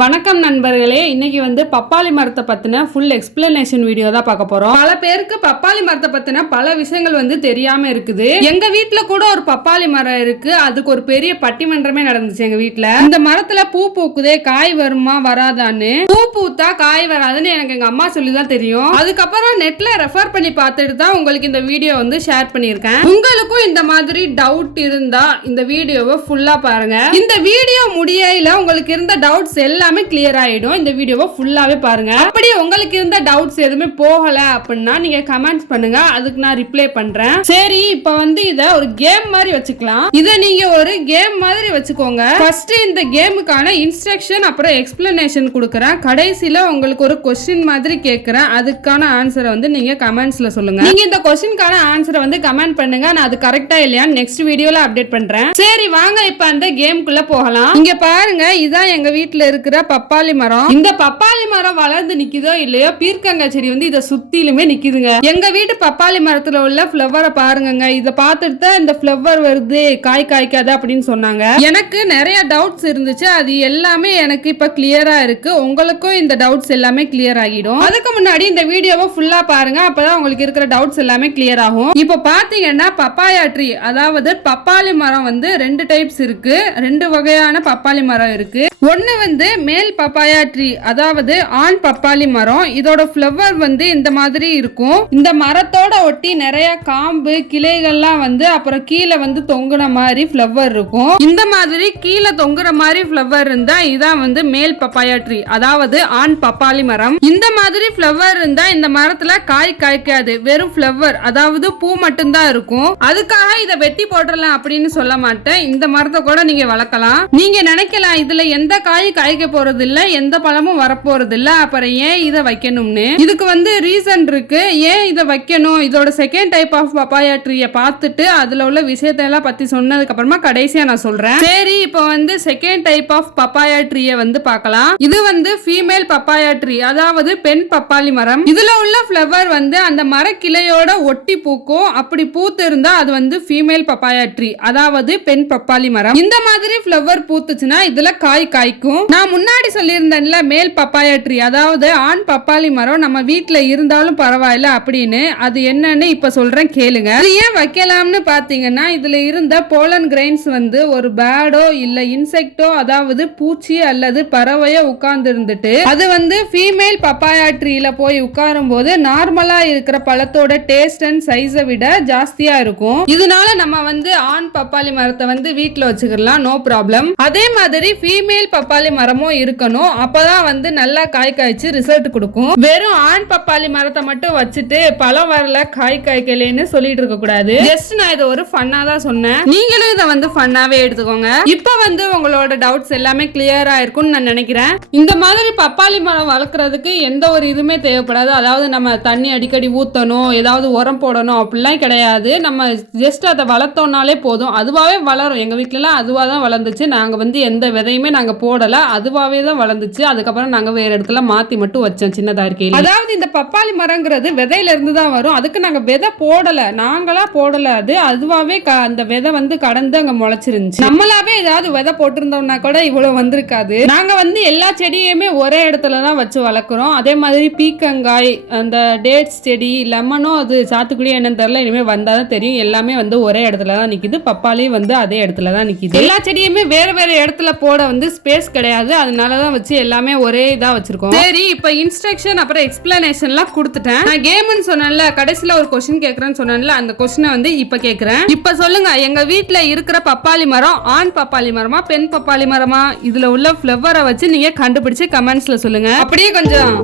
வணக்கம் நண்பர்களே, இன்னைக்கு வந்து பப்பாளி மரத்தை பத்தின ஃபுல் எக்ஸ்பிளனேஷன் வீடியோ தான் பார்க்க போறோம். பல பேருக்கு பப்பாளி மரத்தை பத்தின பல விஷயங்கள் வந்து தெரியாம இருக்குது. எங்க வீட்ல கூட ஒரு பப்பாளி மரம் இருக்கு. அதுக்கு ஒரு பெரிய பட்டிமன்றமே நடந்துச்சு எங்க வீட்ல. இந்த மரத்துல பூ பூக்குதே, காய் வருமா வராதான்னு. பூ பூத்தா காய் வராதுன்னு எனக்கு எங்க அம்மா சொல்லிதான் தெரியும். அதுக்கப்புறம் நெட்ல ரெஃபர் பண்ணி பார்த்துட்டு தான் உங்களுக்கு இந்த வீடியோ வந்து ஷேர் பண்ணியிருக்கேன். உங்களுக்கும் இந்த மாதிரி டவுட் இருந்தா இந்த வீடியோவை ஃபுல்லா பாருங்க. இந்த வீடியோ முடியல உங்களுக்கு இருந்த டவுட்ஸ் எல்லாமே கிளியர் ஆயிடும். இந்த வீடியோவை ஃபுல்லாவே பாருங்க. அப்படி உங்களுக்கு இருந்த டவுட்ஸ் எதுவுமே போகல அப்படின்னா நீங்க கமெண்ட்ஸ் பண்ணுங்க, அதுக்கு நான் ரிப்ளை பண்றேன். சரி, இப்போ வந்து இத ஒரு கேம் மாதிரி வச்சுக்கலாம். இத நீங்க ஒரு கேம் மாதிரி வச்சுக்கோங்க. ஃபர்ஸ்ட் இந்த கேமுக்கான இன்ஸ்ட்ரக்ஷன் அப்புறம் எக்ஸ்பிளனேஷன் கொடுக்கறேன். கடைசியில உங்களுக்கு ஒரு क्वेश्चन மாதிரி கேக்குறேன். அதுக்கான ஆன்சரை வந்து நீங்க கமெண்ட்ஸ்ல சொல்லுங்க. நீங்க இந்த क्वेश्चनக்கான ஆன்சரை வந்து கமெண்ட் பண்ணுங்க. நான் அது கரெக்ட்டா இல்லையான்னு நெக்ஸ்ட் வீடியோல அப்டேட் பண்றேன். சரி, வாங்க இப்ப அந்த கேமுக்குள்ள போகலாம். இங்க பாருங்க, இதான் எங்க வீட்ல இருக்கிற பப்பாளி மரம். இந்த பப்பாளி மரம் வளர்ந்து நிக்குதோ இல்லையோ, பீர்க்கங்காய் செடி வந்து இத சுத்திலுமே நிக்குதுங்க. எங்க வீட்டு பப்பாளி மரத்துல உள்ள ஃப்ளவரை பாருங்க. இத பார்த்துட்டு தான் இந்த ஃப்ளவர் வருது, காய் காய்க்காது அப்படின்னு சொன்னாங்க. எனக்கு நிறைய டவுட்ஸ் இருந்துச்சு. அது எல்லாமே எனக்கு இப்ப கிளியரா இருக்கு. உங்களுக்கும் இந்த டவுட்ஸ் எல்லாமே கிளியர் ஆகிடும். அதுக்கு முன்னாடி இந்த வீடியோவை ஃபுல்லா பாருங்க, அப்பதான் உங்களுக்கு இருக்கிற டவுட்ஸ் எல்லாமே கிளியர் ஆகும். இப்ப பாத்தீங்கன்னா பப்பாயா ட்ரீ, அதாவது பப்பாளி மரம் வந்து ரெண்டு டைப்ஸ் இருக்கு. ரெண்டு வகையான பப்பாளி மரம் இருக்கு. ஒன்னு வந்து மேல் பப்பாயா ட்ரீ, அதாவது ஆண் பப்பாளி மரம். இதோட ஃப்ளவர் வந்து இந்த மாதிரி இருக்கும். இந்த மரத்தோட ஒட்டி நிறைய காம்பு கிளைகள்லாம் வந்து அப்புறம் கீழே வந்து தொங்குன மாதிரி ஃப்ளவர் இருக்கும். இந்த மாதிரி கீழே தொங்குற மாதிரி ஃப்ளவர் இருந்தா இதான் வந்து மேல் பப்பாயா ட்ரீ, அதாவது ஆண் பப்பாளி மரம். இந்த மாதிரி ஃப்ளவர் இருந்தா இந்த மரத்துல காய் காய்க்காது, வெறும் ஃப்ளவர், அதாவது பூ மட்டும்தான் இருக்கும். அதுக்காக இதை வெட்டி போட்டுடலாம் அப்படின்னு சொல்ல மாட்டேன். இந்த மரத்தை கூட நீங்க வளர்க்கலாம். நீங்க நினைக்கலாம் இதுல எந்த காய் காய்க்க போறது இல்ல, எந்த பழமும் வரப்போறது இல்ல, அப்புறம் ஏன் இதை வைக்கணும்னு. இதுக்கு வந்து ரீசன் இருக்கு. ஏன் இதை வைக்கணும், இதோட செகண்ட் டைப் ஆஃப் பப்பாயா ட்ரீயை பார்த்துட்டு அதுல உள்ள விஷயத்தை எல்லாம் பத்தி சொன்னதுக்கு அப்புறமா கடைசியா நான் சொல்றேன். சரி, இப்போ வந்து செகண்ட் டைப் ஆஃப் பப்பாயா ட்ரீயை வந்து பார்க்கலாம். இது வந்து ஃபீமேல் பப்பாயா ட்ரீ, அதாவது பெண் பப்பாளி மரம். இதுல உள்ள ஃப்ளவர் வந்து அந்த மர கிளையோட ஒட்டி பூக்கும். அப்படி பூத்து இருந்தா அது வந்து ஃபீமேல் பப்பாயா ட்ரீ, அதாவது பெண் பப்பாளி மரம். இந்த மாதிரி ஃப்ளவர் பூத்துச்சுன்னா இதுல காய் காய்க்கும். நான் முன்னாடி சொல்லியிருந்தேன்ல, மேல் பப்பாயா ட்ரீ, அதாவது ஆண் பப்பாளி மரம் நம்ம வீட்டுல இருந்தாலும் பரவாயில்ல அப்படின்னு. அது என்னன்னு இப்ப சொல்றேன், கேளுங்க. இது ஏன் வைக்கலாம்னு பாத்தீங்கன்னா, இதுல இருந்த போலன் கிரெயின்ஸ் வந்து ஒரு பேடோ இல்ல இன்செக்டோ, அதாவது பூச்சி அல்லது பறவையோ உட்கார்ந்து இருந்துட்டு அது வந்து ஃபீமேல் பப்பாயா ட்ரீல போய் உட்காரும் போது நார்மலா இருக்கிற பழத்தோட டேஸ்ட் அண்ட் சைஸை விட ஜாஸ்தியா இருக்கும். இதனால நம்ம வந்து ஆண் பப்பாளி மரத்தை வந்து வீட்டுல வச்சுக்கலாம், நோ ப்ராப்ளம். அதே மாதிரி ஃபீமேல் பப்பாளி மரமும் இருக்கணும். அப்பதான் வந்து நல்லா காய் காய்ச்சி ரிசல்ட் கொடுக்கும். வெறும் ஆண் பப்பாளி மரத்தை மட்டும் வச்சுட்டு பழம் வரல காய் காய்க்கலன்னு சொல்லிட்டு இருக்க கூடாது. ஜஸ்ட் நான் இதை ஒரு ஃபன்னா தான் சொன்னேன். நீங்களும் இதை வந்து ஃபன்னாவே எடுத்துக்கோங்க. இப்ப வந்து உங்களோட டவுட்ஸ் எல்லாமே கிளியரா இருக்கும்னு நான் நினைக்கிறேன். இந்த மாதிரி பப்பாளி மரம் வளர்க்கறதுக்கு எந்த ஒரு இதுவுமே தேவைப்படாது. அதாவது நம்ம தண்ணி அடிக்கடி ஊத்தணும், ஏதாவது உரம் போடணும் அப்படிலாம் கிடையாது. நம்ம ஜஸ்ட் அதை வளர்த்தோம்னாலே போதும், அதுவாவே வளரும். எங்க வீட்டுல எல்லாம் அதுவா தான் வளர்ந்துச்சு. நாங்க வந்து எந்த விதையுமே நாங்க போடல, அதுவாவே தான் வளர்ந்துச்சு. அதுக்கப்புறம் நாங்க வேற இடத்துல மாத்தி மட்டும் வச்சோம், சின்னதா இருக்கையில. அதாவது இந்த பப்பாளி மரங்கிறது விதையில இருந்து தான் வரும். அதுக்கு நாங்க விதை போடல, நாங்களா போடல. அது அதுவாவே அந்த விதை வந்து கடந்து அங்க முளைச்சிருந்துச்சு. நம்மளாவே ஏதாவது விதை போட்டிருந்தோம்னா கூட இவ்வளவு வந்திருக்காது. நாங்க வந்து எல்லா செடியுமே ஒரே இடத்துல தான் வச்சு வளர்க்குறோம். அதே மாதிரி பீக்கங்காய், அந்த டேட்ஸ் செடி, லெமனும் அது சாத்துக்குடி என்னன்னு தெரியல, இனிமே வந்தாதான் தெரியும். எல்லாமே வந்து ஒரே இடத்துல தான் நிக்குது. பப்பாளியும் வந்து அதே இடத்துல தான் நிக்குது. எல்லா செடியுமே வேற வேற இடத்துல போட வந்து ஸ்பேஸ் கிடையாது. அதனாலதான் வச்சு எல்லாமே ஒரே இதா வச்சிருக்கோம். சரி, இப்ப இன்ஸ்ட்ரக்ஷன் அப்புறம் எக்ஸ்பிளனேஷன்லாம் கொடுத்துட்டேன். நான் கேம்னு சொன்னேன்ல, கடைசியில ஒரு क्वेश्चन கேக்குறேன்னு சொன்னேன்ல, அந்த क्वेश्चனை வந்து இப்ப கேக்குறேன். இப்ப சொல்லுங்க, எங்க வீட்ல இருக்கிற பப்பாளி மரம் ஆண் பப்பாளி மரமா பெண் பப்பாளி மரமா? இதுல உள்ள ஃப்ளவரை வச்சு நீங்க கண்டுபிடிச்சு கமெண்ட்ஸ்ல சொல்லுங்க. அப்படியே கொஞ்சம்